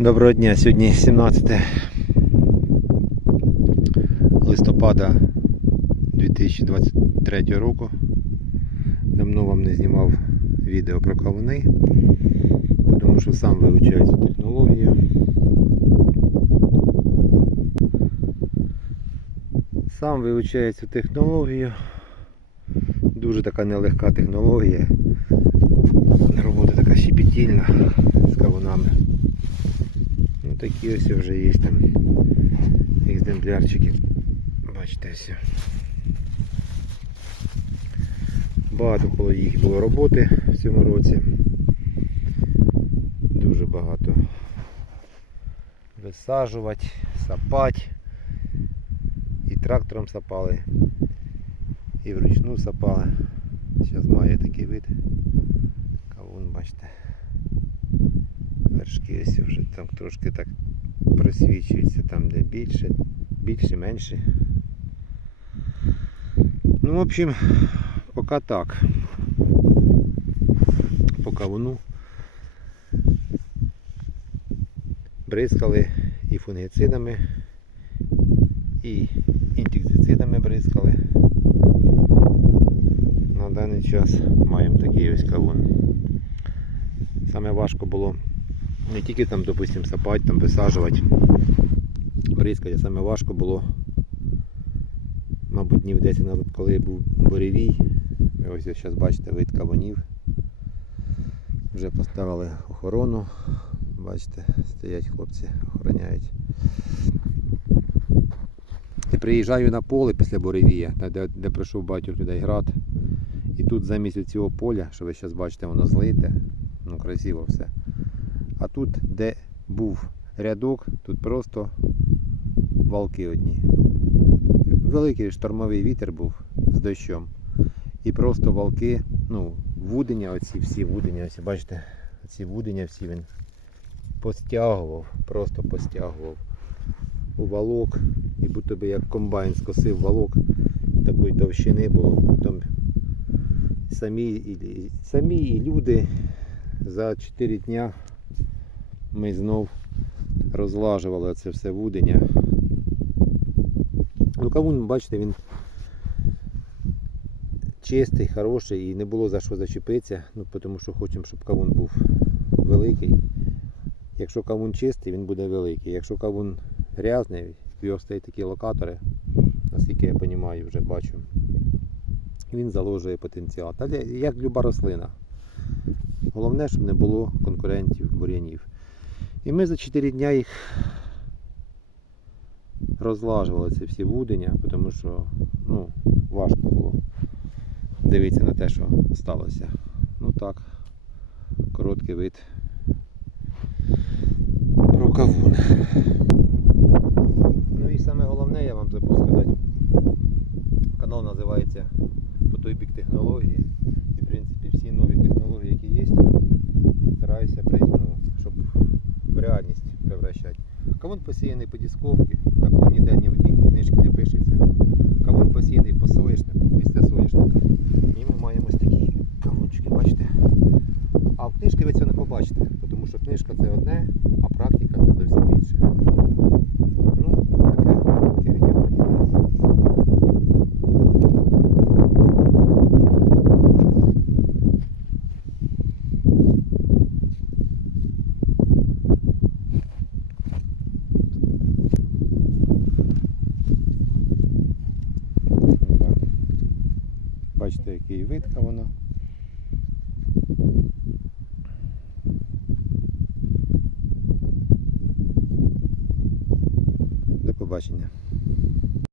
Доброго дня, сьогодні 17 листопада 2023 року. Давно вам не знімав відео про кавуни, тому що сам вивчаю цю технологію. Сам вивчаю цю технологію. Дуже така нелегка технологія. Робота така щепетільна з кавунами. Такі ось вже є там екземплярчики. Бачите все. Багато коло їх було роботи в цьому році. Дуже багато. Висаджувати, сапати. І трактором сапали, і вручну сапали. Зараз має такий вид. Кавун, бачите. Вершки вже там трошки так просвічуються, там де більше, більше, менше. Ну, в общем, поки так. По кавуну. Бризкали і фунгіцидами, і інсектицидами бризкали. На даний час маємо такий ось кавун. Саме важко було не тільки там, допустим, сапати, там висаджувати, бризкати, саме важко було, мабуть, днів 10 назад, коли був буревій. Ви ось зараз бачите вид кавунів. Вже поставили охорону. Бачите, стоять хлопці, охороняють. І приїжджаю на поле після буревія, де, де прийшов багатьох людей град. І тут замість цього поля, що ви зараз бачите, воно злите, ну красиво все. А тут, де був рядок, тут просто валки одні. Великий штормовий вітер був з дощом. І просто валки, ну, вудення, оці всі вудення, ось бачите, ці вудення всі він постягував, просто постягував у валок. І будто би як комбайн скосив валок, такої товщини було. Потім самі, самі і люди за 4 дня ми знов розлажували це все вудення. Ну, кавун, бачите, він чистий, хороший і не було за що зачепитися, ну, тому що хочемо, щоб кавун був великий. Якщо кавун чистий, він буде великий. Якщо кавун грязний, в його стоять такі локатори, наскільки я розумію, вже бачу, він заложує потенціал. Та як люба рослина. Головне, щоб не було конкурентів, бур'янів. І ми за 4 дня їх розлажували ці всі вудення, тому що ну, важко було дивитися на те, що сталося. Ну так, короткий вид про кавун. Ну і саме головне я вам забув сказати. Канал називається по той бік технології. І в принципі всі нові технології, які є, стараюся при- ну, реальність превращати. Кавун посіяний по дісковці, так там ніде ні в тій книжці не пишеться. Кавун посіяний по соняшнику, після соняшника. І ми маємо ось такі кавунчики, бачите? А в книжці ви цього не побачите, тому що книжка це одне, а практика це зовсім інше. Ну, таке коротке відео. Да. Бачите, видка вона. До побачення.